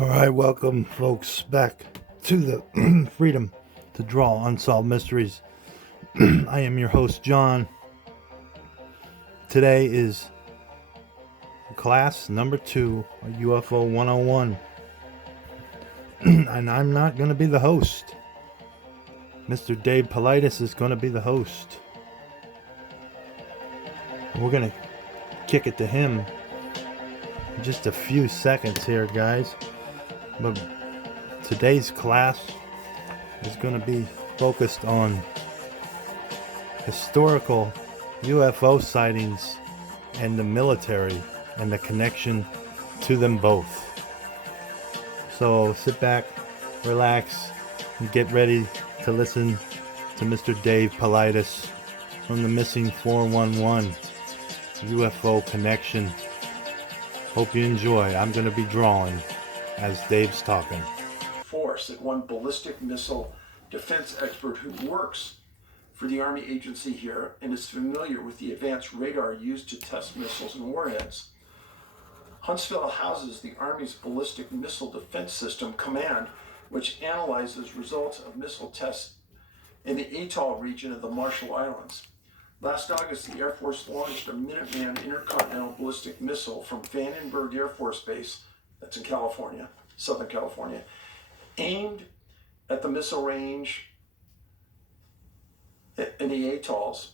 All right, welcome, folks, back to the Freedom to Draw Unsolved Mysteries. I am your host, John. Today is class number 2, UFO 101. And I'm not going to be the host. Mr. Dave Paulides is going to be the host. And we're going to kick it to him in just a few seconds here, guys. But today's class is going to be focused on historical UFO sightings and the military and the connection to them both. So sit back, relax, and get ready to listen to Mr. Dave Paulides from the Missing 411 UFO Connection. Hope you enjoy. I'm going to be drawing as Dave's talking. Force at one ballistic missile defense expert who works for the Army agency here and is familiar with the advanced radar used to test missiles and warheads. Huntsville houses the Army's Ballistic Missile Defense System Command, which analyzes results of missile tests in the Atoll region of the Marshall Islands. Last August, the Air Force launched a Minuteman intercontinental ballistic missile from Vandenberg Air Force Base, that's in California, Southern California, aimed at the missile range in the atolls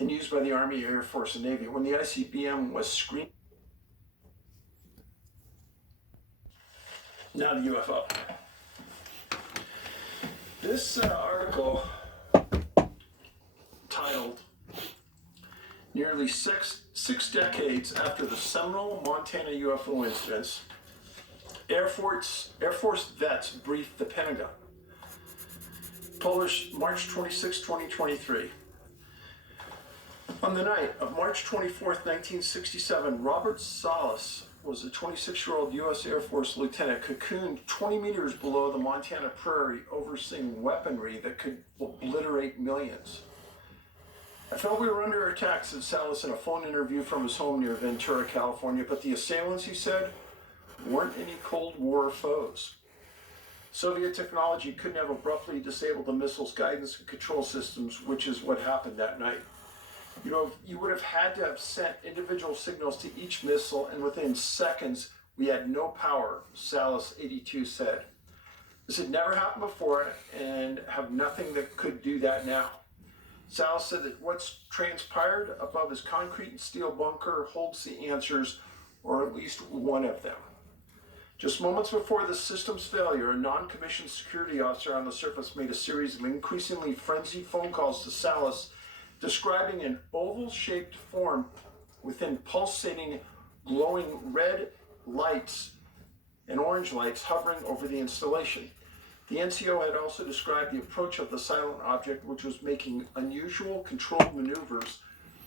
and used by the Army, Air Force, and Navy. When the ICBM was screened, now the UFO. This article, titled "Nearly six decades after the seminal Montana UFO incidents, Air Force vets briefed the Pentagon," published March 26, 2023. On the night of March 24th, 1967, Robert Salas was a 26-year-old U.S. Air Force lieutenant cocooned 20 meters below the Montana prairie, overseeing weaponry that could obliterate millions. "I felt we were under attack," said Salas in a phone interview from his home near Ventura, California, "but the assailants," he said, "weren't any Cold War foes. Soviet technology couldn't have abruptly disabled the missile's guidance and control systems, which is what happened that night. You would have had to have sent individual signals to each missile, and within seconds, we had no power," Salas, 82, said. "This had never happened before and have nothing that could do that now." Salas said that what's transpired above his concrete and steel bunker holds the answers, or at least one of them. Just moments before the system's failure, a non-commissioned security officer on the surface made a series of increasingly frenzied phone calls to Salas, describing an oval-shaped form within pulsating, glowing red lights and orange lights hovering over the installation. The NCO had also described the approach of the silent object, which was making unusual controlled maneuvers,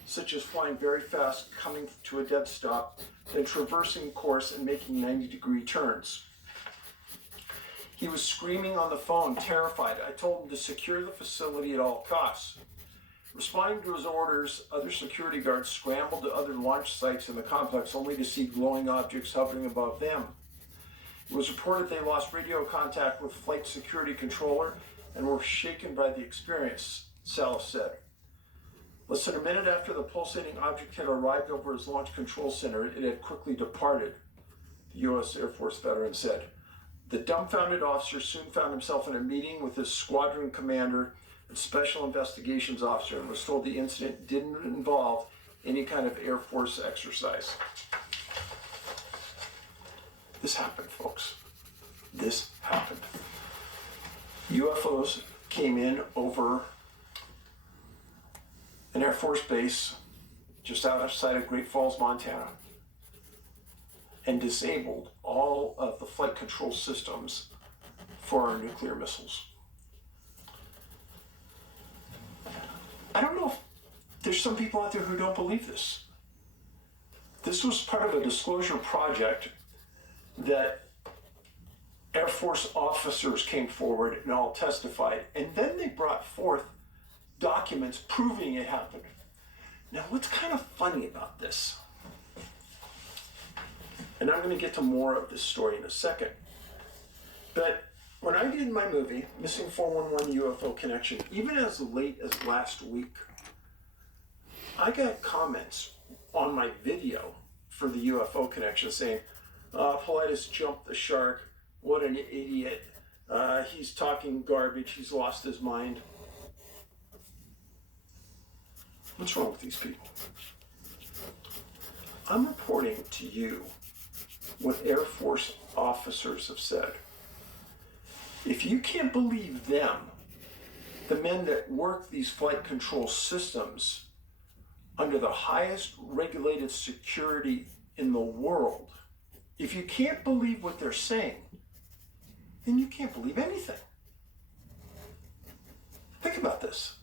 such as flying very fast, coming to a dead stop, then traversing course and making 90-degree turns. He was screaming on the phone, terrified. "I told him to secure the facility at all costs." Responding to his orders, other security guards scrambled to other launch sites in the complex, only to see glowing objects hovering above them. It was reported they lost radio contact with flight security controller and were shaken by the experience, Salas said. Less than a minute after the pulsating object had arrived over his launch control center, it had quickly departed, the U.S. Air Force veteran said. The dumbfounded officer soon found himself in a meeting with his squadron commander and special investigations officer and was told the incident didn't involve any kind of Air Force exercise. This happened, folks. This happened. UFOs came in over an Air Force base just outside of Great Falls, Montana, and disabled all of the flight control systems for our nuclear missiles. I don't know if there's some people out there who don't believe this. This was part of a disclosure project that Air Force officers came forward and all testified, and then they brought forth documents proving it happened. Now, what's kind of funny about this And I'm going to get to more of this story in a second. But when I did my movie, Missing 411 UFO Connection, even as late as last week, I got comments on my video for the UFO Connection saying, Paulides jumped the shark, what an idiot, he's talking garbage, he's lost his mind. What's wrong with these people? I'm reporting to you what Air Force officers have said. If you can't believe them, the men that work these flight control systems under the highest regulated security in the world, if you can't believe what they're saying, then you can't believe anything. Think about this.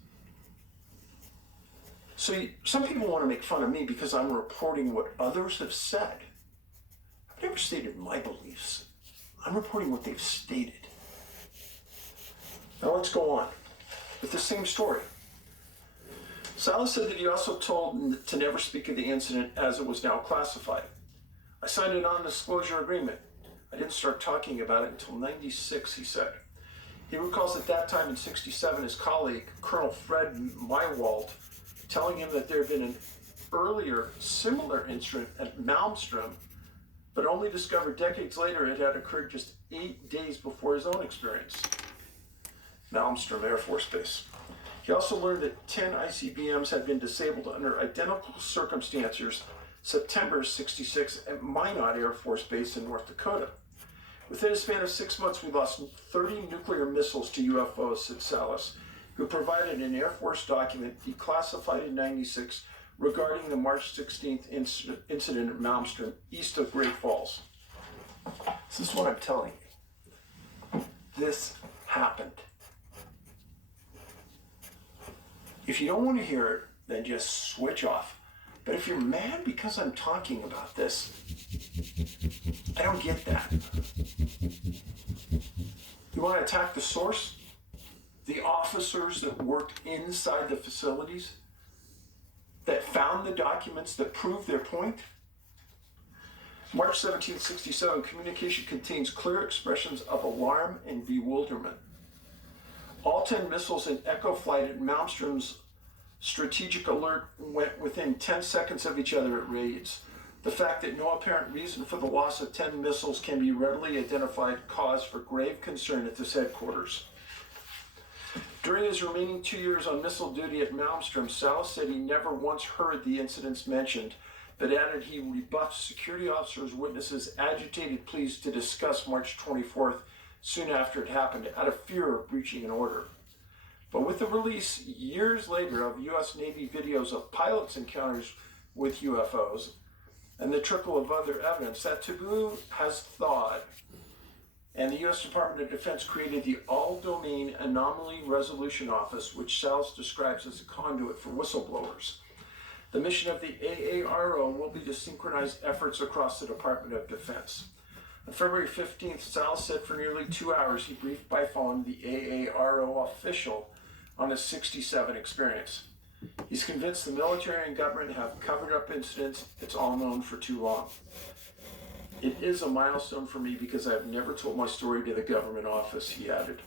So some people want to make fun of me because I'm reporting what others have said. I've never stated my beliefs. I'm reporting what they've stated. Now let's go on with the same story. Salas said that he also told to never speak of the incident as it was now classified. I signed a non-disclosure agreement. I didn't start talking about it until 96, he said. He recalls at that time in 67 his colleague, Colonel Fred Mywalt, telling him that there had been an earlier similar incident at Malmstrom, but only discovered decades later it had occurred just 8 days before his own experience. Malmstrom Air Force Base. He also learned that 10 ICBMs had been disabled under identical circumstances September 66 at Minot Air Force Base in North Dakota. Within a span of 6 months, we lost 30 nuclear missiles to UFOs, said Salas, who provided an Air Force document declassified in 96 regarding the March 16th incident at Malmstrom, east of Great Falls. This is what I'm telling you. This happened. If you don't want to hear it, then just switch off. But if you're mad because I'm talking about this, I don't get that. You want to attack the source? The officers that worked inside the facilities that found the documents that prove their point? March 1767, communication contains clear expressions of alarm and bewilderment. All 10 missiles in echo flight at Malmstrom's strategic alert went within 10 seconds of each other at raids. The fact that no apparent reason for the loss of 10 missiles can be readily identified cause for grave concern at this headquarters. During his remaining 2 years on missile duty at Malmstrom, Salas said he never once heard the incidents mentioned, but added he rebuffed security officers' witnesses' agitated pleas to discuss March 24th soon after it happened, out of fear of breaching an order. But with the release years later of U.S. Navy videos of pilots' encounters with UFOs and the trickle of other evidence, that taboo has thawed, and the U.S. Department of Defense created the All-Domain Anomaly Resolution Office, which Salas describes as a conduit for whistleblowers. The mission of the AARO will be to synchronize efforts across the Department of Defense. On February 15th, Salas said for nearly 2 hours he briefed by phone the AARO official on his 67 experience. He's convinced the military and government have covered up incidents it's all known for too long. It is a milestone for me because I've never told my story to the government office, he added.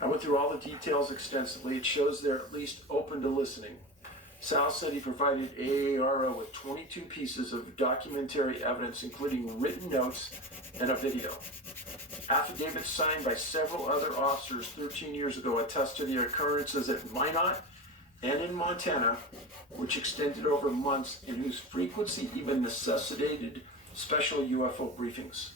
I went through all the details extensively. It shows they're at least open to listening. Salas said he provided AARO with 22 pieces of documentary evidence, including written notes and a video. Affidavits signed by several other officers 13 years ago attest to the occurrences at Minot and in Montana, which extended over months and whose frequency even necessitated special UFO briefings.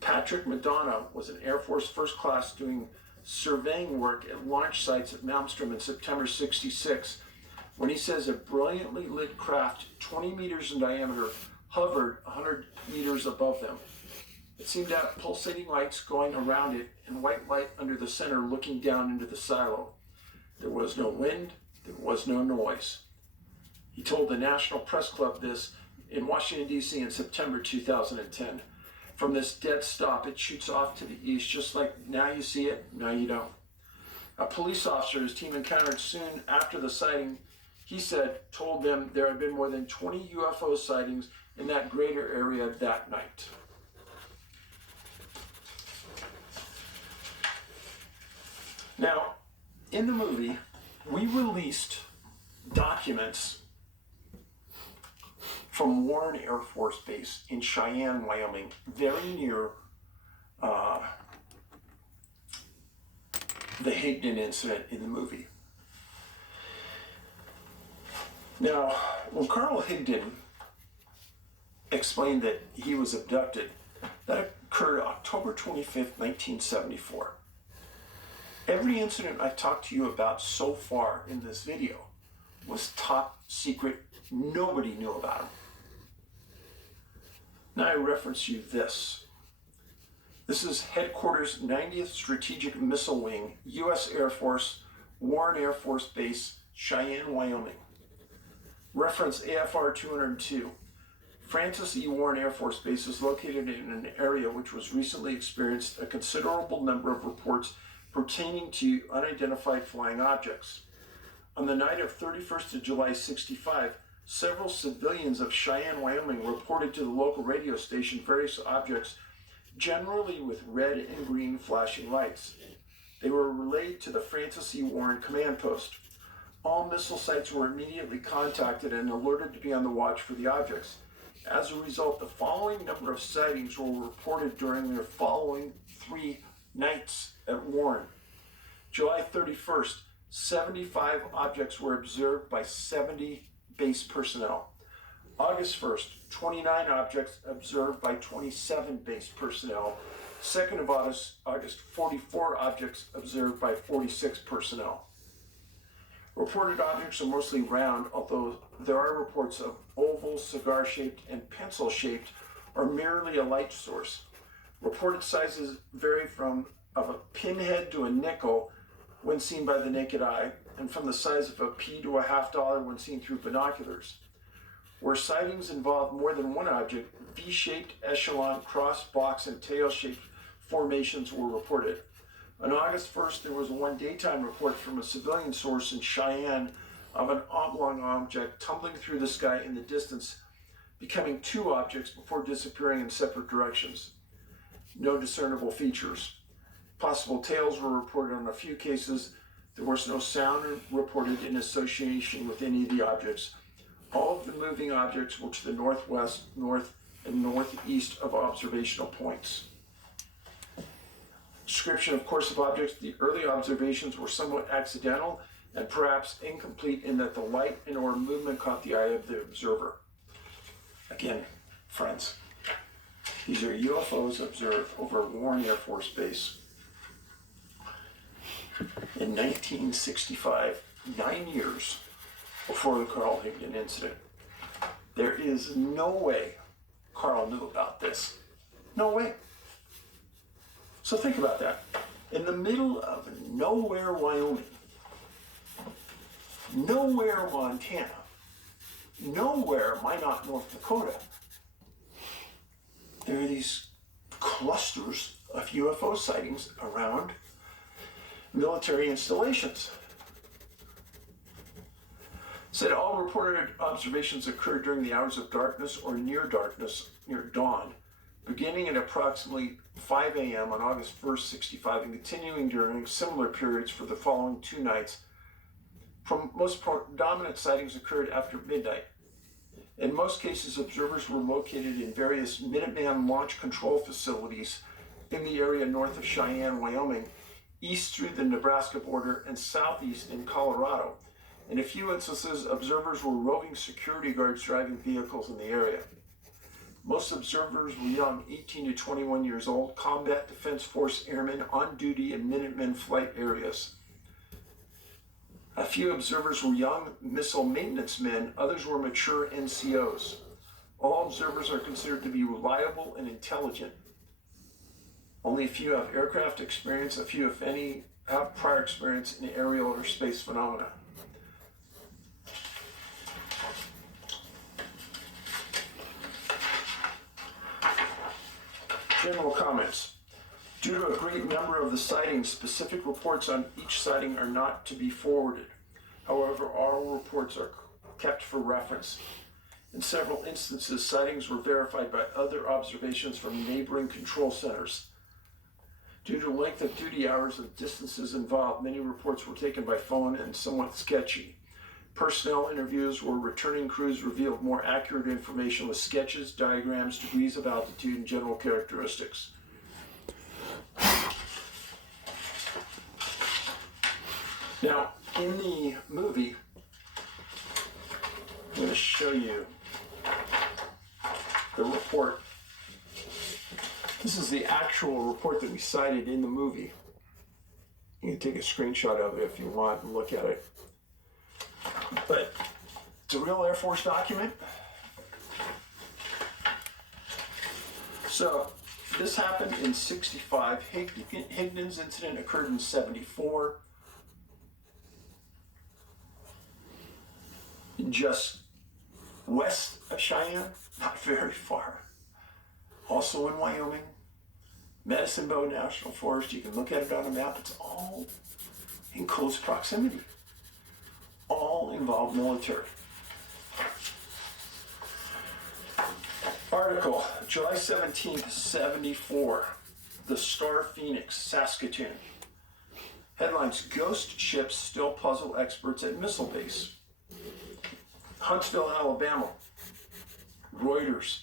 Patrick Madonna was an Air Force first class doing surveying work at launch sites at Malmstrom in September 66, when he says a brilliantly lit craft 20 meters in diameter hovered 100 meters above them. It seemed to have pulsating lights going around it and white light under the center looking down into the silo. There was no wind, there was no noise. He told the National Press Club this in Washington, D.C. in September 2010. From this dead stop, it shoots off to the east, just like now you see it, now you don't. A police officer his team encountered soon after the sighting, he said, told them there had been more than 20 UFO sightings in that greater area that night. Now, in the movie, we released documents from Warren Air Force Base in Cheyenne, Wyoming, very near the Higdon incident in the movie. Now, when Carl Higdon explained that he was abducted, that occurred October 25th, 1974. Every incident I've talked to you about so far in this video was top secret. Nobody knew about them. Now I reference you this. This is Headquarters 90th Strategic Missile Wing, U.S. Air Force, Warren Air Force Base, Cheyenne, Wyoming. Reference AFR 202. Francis E. Warren Air Force Base is located in an area which was recently experienced a considerable number of reports pertaining to unidentified flying objects. On the night of 31st of July 65, several civilians of Cheyenne, Wyoming reported to the local radio station various objects, generally with red and green flashing lights. They were relayed to the Francis E. Warren Command Post. All missile sites were immediately contacted and alerted to be on the watch for the objects. As a result, the following number of sightings were reported during their following 3 nights at Warren. July 31st, 75 objects were observed by 70 base personnel. August 1st, 29 objects observed by 27 base personnel. 2nd of August, 44 objects observed by 46 personnel. Reported objects are mostly round, although there are reports of oval, cigar-shaped, and pencil-shaped, or merely a light source. Reported sizes vary from of a pinhead to a nickel when seen by the naked eye, and from the size of a pea to a $50 when seen through binoculars. Where sightings involved more than one object, V-shaped, echelon, cross, box, and tail-shaped formations were reported. On August 1st, there was one daytime report from a civilian source in Cheyenne of an oblong object tumbling through the sky in the distance, becoming 2 objects before disappearing in separate directions. No discernible features. Possible tails were reported on a few cases. There was no sound reported in association with any of the objects. All of the moving objects were to the northwest, north, and northeast of observational points. Description of course of objects. The early observations were somewhat accidental and perhaps incomplete in that the light and or movement caught the eye of the observer. Again, friends, these are UFOs observed over Warren Air Force Base. In 1965, 9 years before the Carl Higdon incident. There is no way Carl knew about this. No way. So think about that. In the middle of nowhere, Wyoming, nowhere, Montana, nowhere, Minot, North Dakota, there are these clusters of UFO sightings around military installations. Said all reported observations occurred during the hours of darkness or near darkness, near dawn, beginning at approximately 5 a.m. on August 1st, 65, and continuing during similar periods for the following 2 nights. Most predominant sightings occurred after midnight. In most cases, observers were located in various Minuteman launch control facilities in the area north of Cheyenne, Wyoming, east through the Nebraska border, and southeast in Colorado. In a few instances, observers were roving security guards driving vehicles in the area. Most observers were young, 18 to 21 years old, Combat Defense Force airmen on duty in Minutemen flight areas. A few observers were young missile maintenance men, others were mature NCOs. All observers are considered to be reliable and intelligent. Only a few have aircraft experience, a few, if any, have prior experience in aerial or space phenomena. General comments. Due to a great number of the sightings, specific reports on each sighting are not to be forwarded. However, all reports are kept for reference. In several instances, sightings were verified by other observations from neighboring control centers. Due to length of duty hours and distances involved, many reports were taken by phone and somewhat sketchy. Personnel interviews where returning crews revealed more accurate information with sketches, diagrams, degrees of altitude, and general characteristics. Now, in the movie, I'm going to show you the report. This is the actual report that we cited in the movie. You can take a screenshot of it if you want and look at it. But it's a real Air Force document. So this happened in 65. Higdon's incident occurred in 74. Just west of Cheyenne, not very far. Also in Wyoming, Medicine Bow National Forest. You can look at it on a map. It's all in close proximity. All involved military. Article, July 17th, 74. The Star Phoenix, Saskatoon. Headlines, Ghost Ships Still Puzzle Experts at Missile Base. Huntsville, Alabama. Reuters.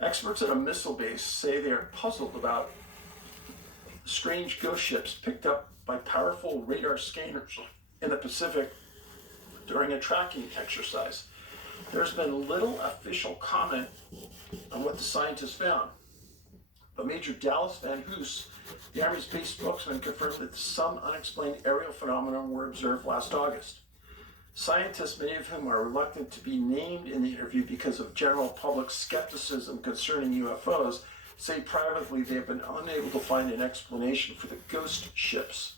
Experts at a missile base say they are puzzled about strange ghost ships picked up by powerful radar scanners in the Pacific during a tracking exercise. There's been little official comment on what the scientists found. But Major Dallas Van Hoos, the Army's base spokesman, confirmed that some unexplained aerial phenomena were observed last August. Scientists, many of whom are reluctant to be named in the interview because of general public skepticism concerning UFOs, say privately they have been unable to find an explanation for the ghost ships.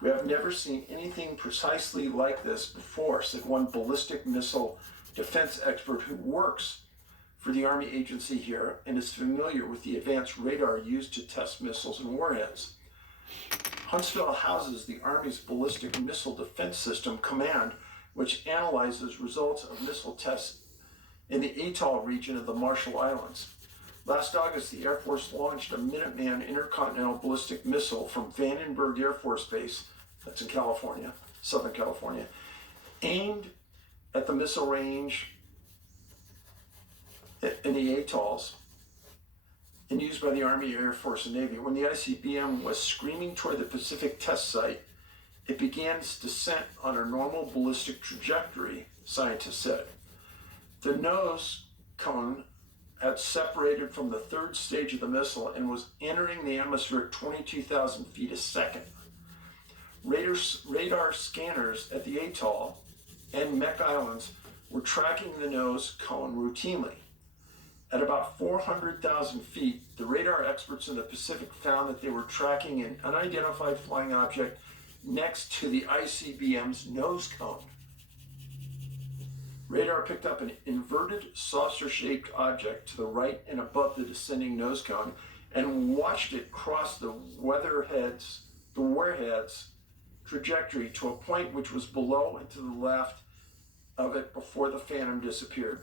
We have never seen anything precisely like this before, said one ballistic missile defense expert who works for the Army agency here and is familiar with the advanced radar used to test missiles and warheads. Huntsville houses the Army's Ballistic Missile Defense System Command, which analyzes results of missile tests in the Atoll region of the Marshall Islands. Last August, the Air Force launched a Minuteman intercontinental ballistic missile from Vandenberg Air Force Base, that's in California, Southern California, aimed at the missile range in the atolls and used by the Army, Air Force, and Navy. When the ICBM was screaming toward the Pacific test site, it began its descent on a normal ballistic trajectory, scientists said. The nose cone had separated from the third stage of the missile and was entering the atmosphere at 22,000 feet a second. Radar scanners at the atoll and Mech Islands were tracking the nose cone routinely. At about 400,000 feet, the radar experts in the Pacific found that they were tracking an unidentified flying object next to the ICBM's nose cone. Radar picked up an inverted saucer-shaped object to the right and above the descending nose cone and watched it cross the warhead's trajectory to a point which was below and to the left of it before the Phantom disappeared.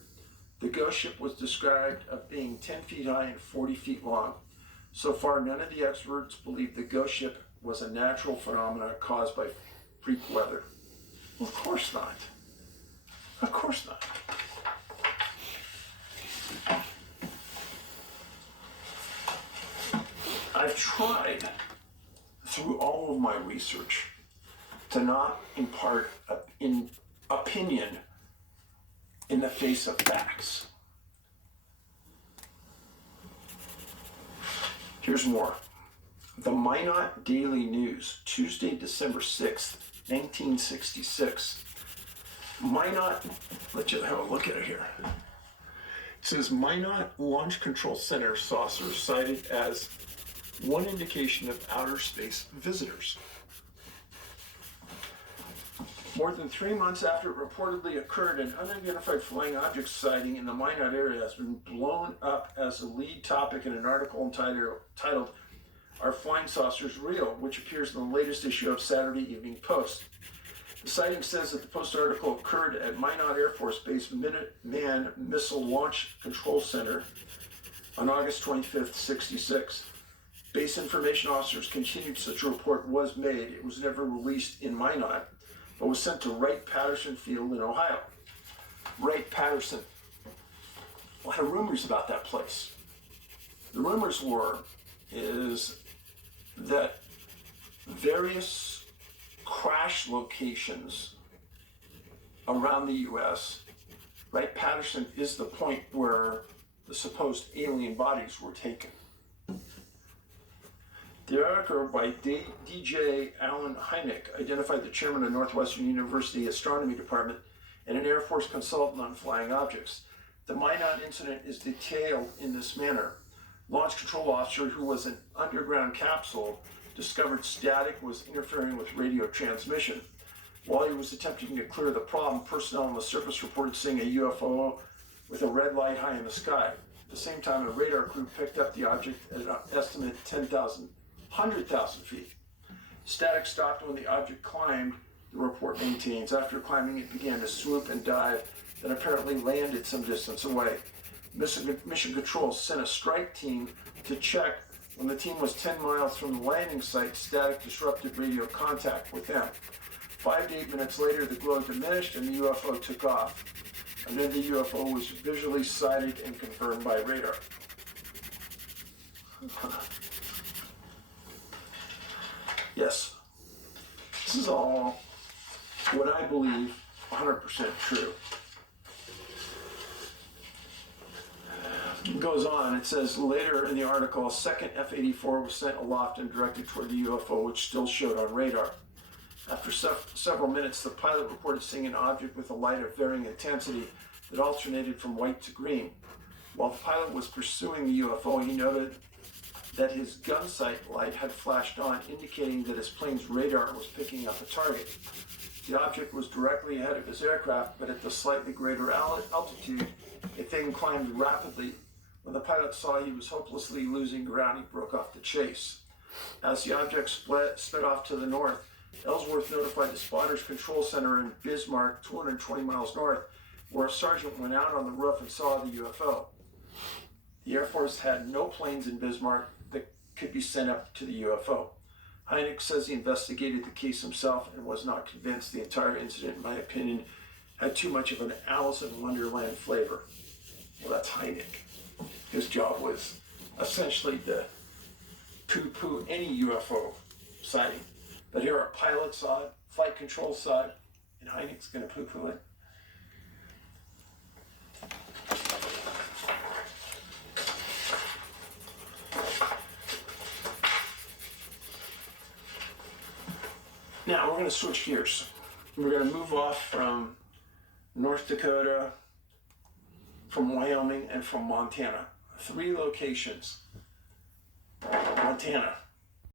The ghost ship was described as being 10 feet high and 40 feet long. So far, none of the experts believe the ghost ship was a natural phenomenon caused by freak weather. Well, of course not. Of course not. I've tried through all of my research to not impart an opinion in the face of facts. Here's more. The Minot Daily News, Tuesday, December 6th, 1966. Minot, let you have a look at it here. It says Minot Launch Control Center saucer cited as one indication of outer space visitors. More than 3 months after it reportedly occurred, an unidentified flying object sighting in the Minot area has been blown up as a lead topic in an article entitled Are Flying Saucers Real?, which appears in the latest issue of Saturday Evening Post. The sighting says that the Post article occurred at Minot Air Force Base Minuteman Missile Launch Control Center on August 25th, 66. Base information officers continued such a report was made. It was never released in Minot, but was sent to Wright-Patterson Field in Ohio. Wright-Patterson. A lot of rumors about that place. The rumors is that various crash locations around the U.S., Wright-Patterson is the point where the supposed alien bodies were taken. The article by D.J. Allen Hynek identified the chairman of Northwestern University Astronomy Department and an Air Force consultant on flying objects. The Minot incident is detailed in this manner. Launch control officer who was an underground capsule discovered static was interfering with radio transmission. While he was attempting to clear the problem, personnel on the surface reported seeing a UFO with a red light high in the sky. At the same time, a radar crew picked up the object at an estimate 100,000 feet. Static stopped when the object climbed, the report maintains. After climbing, it began to swoop and dive, then apparently landed some distance away. Mission Control sent a strike team to check. When the team was 10 miles from the landing site, static disrupted radio contact with them. 5 to 8 minutes later, the glow diminished and the UFO took off. And then the UFO was visually sighted and confirmed by radar. Yes, this is all what I believe 100% true. It goes on, it says later in the article, a second F-84 was sent aloft and directed toward the UFO, which still showed on radar. After several minutes, the pilot reported seeing an object with a light of varying intensity that alternated from white to green. While the pilot was pursuing the UFO, he noted that his gun sight light had flashed on, indicating that his plane's radar was picking up a target. The object was directly ahead of his aircraft, but at the slightly greater altitude, the thing climbed rapidly. When the pilot saw he was hopelessly losing ground, he broke off the chase. As the object sped off to the north, Ellsworth notified the Spotters Control Center in Bismarck, 220 miles north, where a sergeant went out on the roof and saw the UFO. The Air Force had no planes in Bismarck that could be sent up to the UFO. Hynek says he investigated the case himself and was not convinced. The entire incident, in my opinion, had too much of an Alice in Wonderland flavor. Well, that's Hynek. His job was essentially to poo-poo any UFO sighting. But here our pilot saw it, flight control saw it, and Hynek's going to poo-poo it. Now we're going to switch gears. We're going to move off from North Dakota, from Wyoming, and from Montana. 3 locations. Montana.